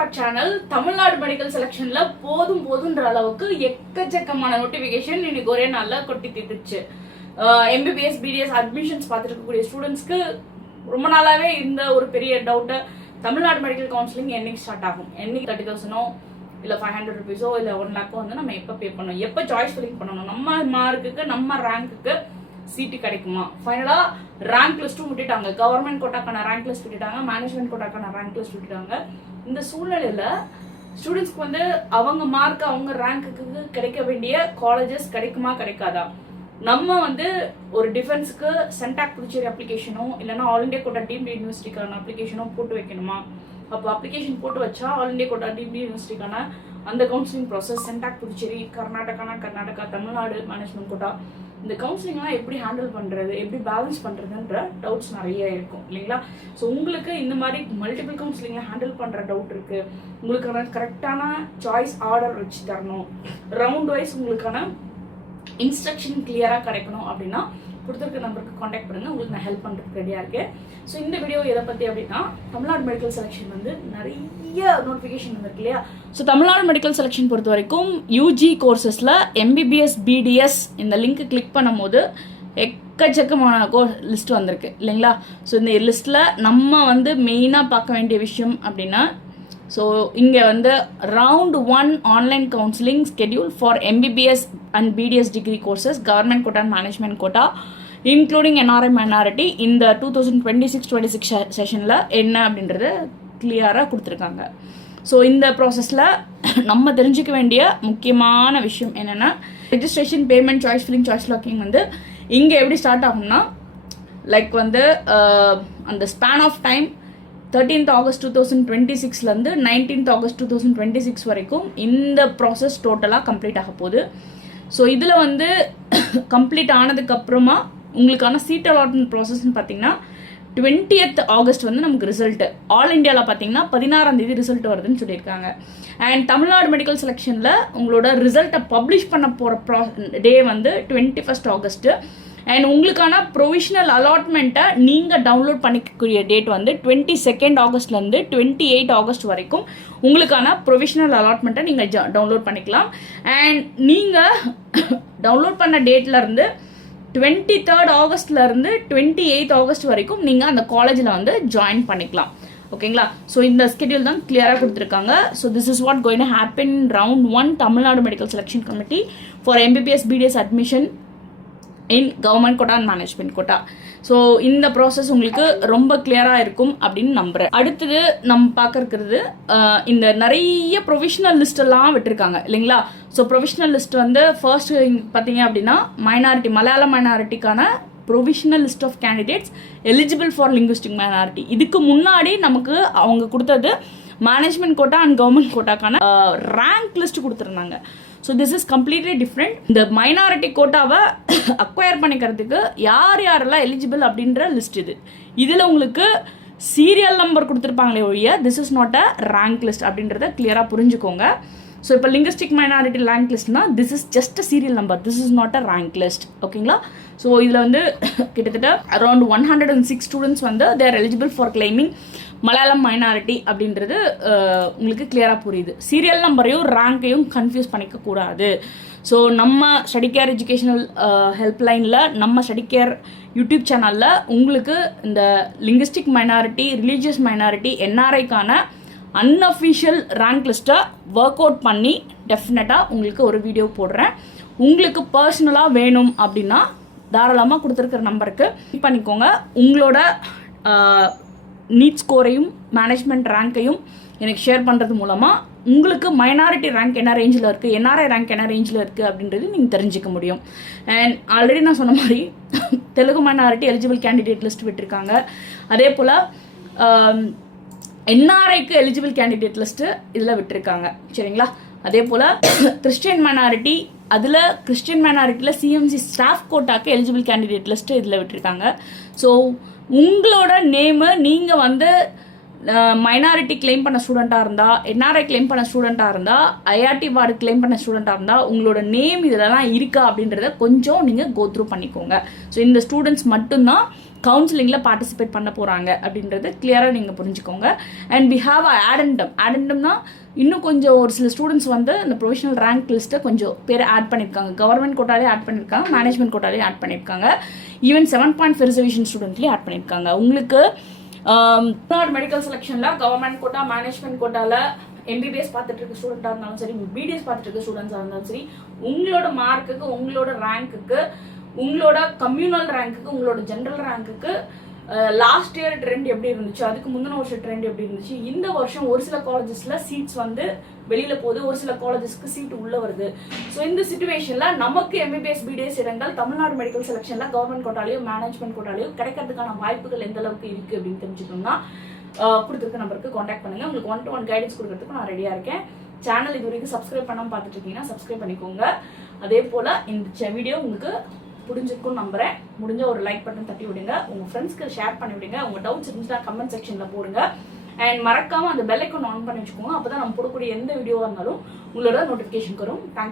our channel Tamil Nadu medical செலக்ஷன்ல போதுன்ற அளவுக்கு எக்கச்சக்கமான notification இன்னைக்கு ஒரே நாள்ல கொட்டி தீர்த்துச்சு. MBBS BDS அட்மிஷன்ஸ் பார்த்துருக்கக்கூடிய ஸ்டூடெண்ட்ஸ்க்கு ரொம்ப நாளாவே இந்த ஒரு பெரிய டவுட், தமிழ்நாடு மெடிக்கல் கவுன்சிலிங் என்னைக்கு ஸ்டார்ட் ஆகும், என்னைக்கு 30,000 இல்ல 500 rupees இல்ல 1 lakh வந்து நம்ம எப்ப பே பண்ணணும், எப்ப சாய்ஸ் ஃபில்லிங் பண்ணணும், நம்ம மார்க்குக்கு நம்ம ரேங்க்குக்கு சீட்டு கிடைக்குமா. ஃபைனலா ரேங்க் லிஸ்ட்டும் விட்டுட்டாங்க, கவர்மெண்ட் கோட்டாக்கான ரேங்க் லிஸ்ட் விட்டுட்டாங்க, மேனேஜ்மெண்ட் கோட்டாக்கான ரேங்க் லிஸ்ட் விட்டுட்டாங்க. இந்த சூழ்நிலையில ஸ்டூடெண்ட்ஸ்க்கு வந்து அவங்க மார்க் அவங்க ரேங்க்குக்கு கிடைக்க வேண்டிய காலேஜஸ் கிடைக்குமா கிடைக்காதா. நம்ம வந்து ஒரு டிஃபென்ஸுக்கு சென்டாக் புதுச்சேரி அப்ளிகேஷனோ இல்லைன்னா ஆல் இண்டியா கோட்டா டீம்டு யூனிவர்சிட்டிக்கான அப்ளிகேஷனோ போட்டு வைக்கணுமா. அப்போ அப்ளிகேஷன் போட்டு வச்சா ஆல் இண்டியா கோட்டா டீம்டு யூனிவர்சிட்டிக்கான அந்த counselling process CENTAC Puducherry, Karnataka, Tamil Nadu management quota, இந்த கவுன்சிலிங்லாம் எப்படி ஹேண்டில் பண்ணுறது, எப்படி பேலன்ஸ் பண்ணுறதுன்ற டவுட்ஸ் நிறைய இருக்கும் இல்லைங்களா. ஸோ உங்களுக்கு இந்த மாதிரி மல்டிபிள் கவுன்சிலிங்கில் ஹேண்டில் பண்ணுற டவுட் இருக்குது, உங்களுக்கான கரெக்டான சாய்ஸ் ஆர்டர் வச்சு தரணும், ரவுண்ட் வைஸ் உங்களுக்கான இன்ஸ்ட்ரக்ஷன் கிளியராக கிடைக்கணும் அப்படின்னா கொடுத்துருக்க நம்பருக்கு காண்டாக்ட் பண்ணுங்க, உங்களுக்கு நான் ஹெல்ப் பண்ணுறதுக்கு ரெடியாக இருக்கேன். ஸோ இந்த வீடியோ எதை பற்றி அப்படின்னா, தமிழ்நாடு மெடிக்கல் செலெக்ஷன் வந்து நிறைய நோட்டிஃபிகேஷன் வந்திருக்கு இல்லையா. ஸோ தமிழ்நாடு மெடிக்கல் செலெக்ஷன் பொறுத்த வரைக்கும் யூஜி கோர்சஸில் MBBS BDS இந்த லிங்க் கிளிக் பண்ணும்போது எக்கச்சக்கமான லிஸ்ட் வந்திருக்கு இல்லைங்களா. ஸோ இந்த லிஸ்ட்டில் நம்ம வந்து மெயினாக பார்க்க வேண்டிய விஷயம் அப்படின்னா, ஸோ இங்கே வந்து round 1 online counselling schedule for MBBS and BDS degree courses government quota and management quota including NRI minority இந்த 2026 செஷனில் என்ன அப்படின்றத கிளியராக கொடுத்துருக்காங்க. ஸோ இந்த ப்ராசஸில் நம்ம தெரிஞ்சுக்க வேண்டிய முக்கியமான விஷயம் என்னென்னா, registration, payment, choice filling, choice locking வந்து இங்கே எப்படி ஸ்டார்ட் ஆகும்னா, லைக் வந்து அந்த span of time 13th August 2026லேருந்து 19th August 2026 வரைக்கும் இந்த ப்ராசஸ் டோட்டலாக கம்ப்ளீட் ஆக போகுது. ஸோ இதில் வந்து கம்ப்ளீட் ஆனதுக்கப்புறமா உங்களுக்கான சீட் அலாட்மெண்ட் ப்ராசஸ்ன்னு பார்த்தீங்கன்னா 20th August வந்து நமக்கு ரிசல்ட்டு. ஆல் இண்டியாவில் பார்த்தீங்கன்னா 16ஆம் தேதி ரிசல்ட் வருதுன்னு சொல்லியிருக்காங்க. அண்ட் தமிழ்நாடு மெடிக்கல் செலெக்ஷனில் உங்களோட ரிசல்ட்டை பப்ளிஷ் பண்ண போகிற டே வந்து 21st August. அண்ட் உங்களுக்கான ப்ரொவிஷனல் அலாட்மெண்ட்டை நீங்கள் டவுன்லோட் பண்ணிக்கக்கூடிய டேட் வந்து 22nd Augustலேருந்து 28th August வரைக்கும் உங்களுக்கான ப்ரொவிஷனல் அலாட்மெண்ட்டை நீங்கள் டவுன்லோட் பண்ணிக்கலாம். அண்ட் நீங்கள் டவுன்லோட் பண்ண டேட்லேருந்து 23rd Augustலேருந்து 28th August வரைக்கும் நீங்கள் அந்த காலேஜில் வந்து ஜாயின் பண்ணிக்கலாம். ஓகேங்களா. ஸோ இந்த ஸ்கெடியூல் தான் கிளியராக கொடுத்துருக்காங்க. So this is what going to happen in round 1 Tamil Nadu medical selection committee for MBBS BDS admission in government quota and management quota. So இந்த ப்ராசஸ் உங்களுக்கு ரொம்ப கிளியராக இருக்கும் அப்படின்னு நம்புறேன். அடுத்தது நம்ம பார்க்கறது இந்த நிறைய ப்ரொவிஷனல் லிஸ்டெல்லாம் விட்டுருக்காங்க இல்லைங்களா. ஸோ ப்ரொவிஷனல் லிஸ்ட் வந்து ஃபர்ஸ்ட் பார்த்தீங்க அப்படின்னா மைனாரிட்டி, மலையாள மைனாரிட்டிக்கான provisional list of candidates eligible for linguistic minority. இதுக்கு முன்னாடி நமக்கு அவங்க கொடுத்தது மேனேஜ்மெண்ட் கோட்டா அண்ட் கவர்மெண்ட் கோட்டாக்கான ரேங்க் லிஸ்ட் கொடுத்துருந்தாங்க. So this is completely different. இந்த மைனாரிட்டி கோட்டாவை அக்வயர் பண்ணிக்கிறதுக்கு யார் யாரெல்லாம் எலிஜிபிள் அப்படின்ற லிஸ்ட் இது. இதில் உங்களுக்கு சீரியல் நம்பர் கொடுத்துருப்பாங்களே ஒழிய this is not a rank list அப்படின்றத கிளியராக புரிஞ்சுக்கோங்க. ஸோ இப்போ லிங்குவிஸ்டிக் மைனாரிட்டி ரேங்க் லிஸ்ட்னா this is just a serial number, this is not a rank list. ஓகேங்களா. ஸோ இதில் வந்து கிட்டத்தட்ட அரௌண்ட் 106 ஸ்டூடெண்ட்ஸ் வந்து there eligible for claiming Malayalam minority அப்படின்றது உங்களுக்கு கிளியராக புரியுது. சீரியல் நம்பரையும் ரேங்கையும் கன்ஃபியூஸ் பண்ணிக்க கூடாது. ஸோ நம்ம ஸ்டடி கேர் எஜுகேஷனல் ஹெல்ப்லைனில், நம்ம ஸ்டடி கேர் யூடியூப் சேனலில் உங்களுக்கு இந்த லிங்குவிஸ்டிக் மைனாரிட்டி, ரிலீஜியஸ் மைனாரிட்டி, NRIக்கான அன்அஃபிஷியல் ரேங்க் லிஸ்ட்டை ஒர்க் அவுட் பண்ணி டெஃபினட்டாக உங்களுக்கு ஒரு வீடியோ போடுறேன். உங்களுக்கு பர்சனலாக வேணும் அப்படின்னா தாராளமாக கொடுத்துருக்கிற நம்பருக்கு பண்ணிக்கோங்க. உங்களோட நீட் ஸ்கோரையும் மேனேஜ்மெண்ட் ரேங்கையும் எனக்கு ஷேர் பண்ணுறது மூலமாக உங்களுக்கு மைனாரிட்டி ரேங்க் என்ன ரேஞ்சில் இருக்குது, NRI ரேங்க் என்ன ரேஞ்சில் இருக்குது அப்படின்றது நீங்கள் தெரிஞ்சிக்க முடியும். அண்ட் ஆல்ரெடி நான் சொன்ன மாதிரி Telugu minority eligible candidate list விட்டுருக்காங்க. அதே போல் NRIக்கு எலிஜிபிள் கேண்டிடேட் லிஸ்ட்டு இதில் விட்டுருக்காங்க. சரிங்களா. அதே போல் கிறிஸ்டியன் மைனாரிட்டி, அதில் கிறிஸ்டியன் மைனாரிட்டியில் CMC ஸ்டாஃப் கோட்டாக்கு எலிஜிபிள் கேண்டிடேட் லிஸ்ட்டு இதில் விட்டுருக்காங்க. ஸோ உங்களோட நேமு நீங்கள் வந்து மைனாரிட்டி கிளைம் பண்ண ஸ்டூடெண்ட்டாக இருந்தால், NRI கிளைம் பண்ண ஸ்டூடெண்ட்டாக இருந்தால், IRT வார்டு கிளைம் பண்ண ஸ்டூடெண்ட்டாக இருந்தால் உங்களோட நேம் இதெல்லாம் இருக்கா அப்படின்றத கொஞ்சம் நீங்கள் கோத்ரூ பண்ணிக்கோங்க. ஸோ இந்த ஸ்டூடெண்ட்ஸ் மட்டும்தான் கவுன்சிலிங்கில் பார்ட்டிசிபேட் பண்ண போகிறாங்க அப்படின்றது கிளியராக நீங்கள் புரிஞ்சுக்கோங்க. அண்ட் வி ஹாவ் ஆடண்டம் இன்னும் கொஞ்சம் ஒரு சில ஸ்டூடெண்ட்ஸ் வந்து அந்த ப்ரொஃபஷனல் ரேங்க் லிஸ்ட்டை கொஞ்சம் பேர் ஆட் பண்ணியிருக்காங்க. கவர்மெண்ட் கோட்டாலே ஆட் பண்ணியிருக்காங்க, மேனேஜ்மெண்ட் கோட்டாலே ஆட் பண்ணியிருக்காங்க, ஈவன் 7.5 ரிசர்வேஷன் ஸ்டூடெண்ட்லேயே ஆட் பண்ணியிருக்காங்க. உங்களுக்கு மெடிக்கல் செலெக்ஷனில் கவர்மெண்ட் கோட்டா, மேனேஜ்மெண்ட் கோட்டாவில் எம்பிபிஎஸ் பார்த்துட்டு இருக்க ஸ்டூடெண்டாக இருந்தாலும் சரி, பிடிஎஸ் பார்த்துட்டு இருக்க ஸ்டூடெண்ட்ஸாக இருந்தாலும் சரி, உங்களோட மார்க்குக்கு, உங்களோட ரேங்க்குக்கு, உங்களோட கம்யூனல் ரேங்க்குக்கு, உங்களோட ஜென்ரல் ரேங்க்குக்கு லாஸ்ட் இயர் ட்ரெண்ட் எப்படி இருந்துச்சு, அதுக்கு முந்தின வருஷம் ட்ரெண்ட் எப்படி இருந்துச்சு, இந்த வருஷம் ஒரு சில காலேஜஸ்ல சீட்ஸ் வந்து வெளியில போகுது, ஒரு சில காலேஜஸ்க்கு சீட் உள்ள வருது. ஸோ இந்த சிச்சுவேஷன்ல நமக்கு எம்பிபிஎஸ் பிடிஎஸ் இடங்கள் தமிழ்நாடு மெடிக்கல் செலெக்ஷன்ல கவர்மெண்ட் கோட்டாலையோ மேனேஜ்மெண்ட் கோட்டாலையோ கிடைக்கிறதுக்கான வாய்ப்புகள் எந்த அளவுக்கு இருக்கு அப்படின்னு தெரிஞ்சுக்கணும்னா கொடுத்துருக்க நம்பருக்கு காண்டாக்ட் பண்ணுங்க. உங்களுக்கு 1-to-1 கைடன்ஸ் கொடுக்கறதுக்கு நான் ரெடியா இருக்கேன். சேனல் இது வரைக்கும் சப்ஸ்கிரைப் பண்ணாம பார்த்துட்டு இருக்கீங்கன்னா சப்ஸ்கிரைப் பண்ணிக்கோங்க. அதே போல இந்த வீடியோ உங்களுக்கு புரிஞ்சிருக்கும் நம்புறேன். முடிஞ்ச ஒரு லைக் பட்டன் தட்டி விடுங்க, உங்க ஃப்ரெண்ட்ஸ்க்கு ஷேர் பண்ணி விடுங்க, உங்க டவுட்ஸ் இருந்துச்சுன்னா கமெண்ட் செக்ஷன்ல போடுங்க. அண்ட் மறக்காம அந்த பெல் ஐக்கான் ஆன் பண்ணி வச்சுக்கோங்க. அப்பதான் நம்ம போடக்கூடிய எந்த வீடியோவா இருந்தாலும் உங்களோட நோட்டிபிகேஷன் வரும். தேங்க்யூ.